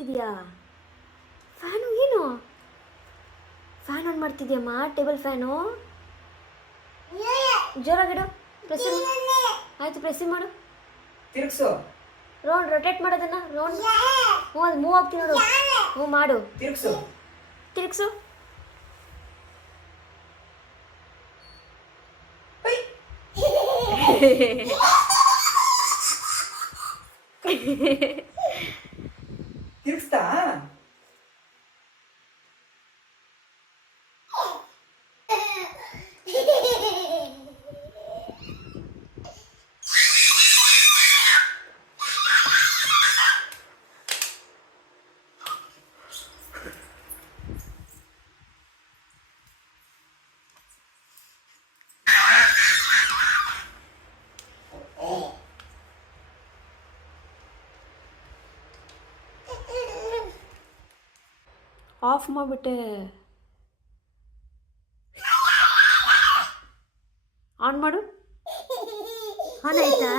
ಮಾಡ್ತಿದ್ಯಾ? ಫ್ಯಾನು ಏನು fan on ಮಾಡ್ತಿದ್ಯಮ್ಮ? ಟೇಬಲ್ ಫ್ಯಾನು ಜೋರಾಗಿಡು. ಪ್ರೆಸ್ಸಿಂಗ್ ಆಯ್ತು, ಪ್ರೆಸ್ಸಿಂಗ್ ಮಾಡು. ತಿರುಗ್ಸು. ರೊಟೇಟ್ ಮಾಡೋದನ್ನ ರೌಂಡ್. ಹ್ಞೂ ಅದು ಮೂವ್ ಆಗ್ತೀನಿ ನೋಡು. ಹ್ಞೂ ಮಾಡು. ತಿರುಗ್ಸು. ತಿರುಗ್ಸು. ತಿರುಗಿಸ್ತಾ. ಆಫ್ ಮಾಡಿಬಿಟ್ಟೆ. ಆನ್ ಮಾಡು. ಆನ್ ಆಯ್ತಾ?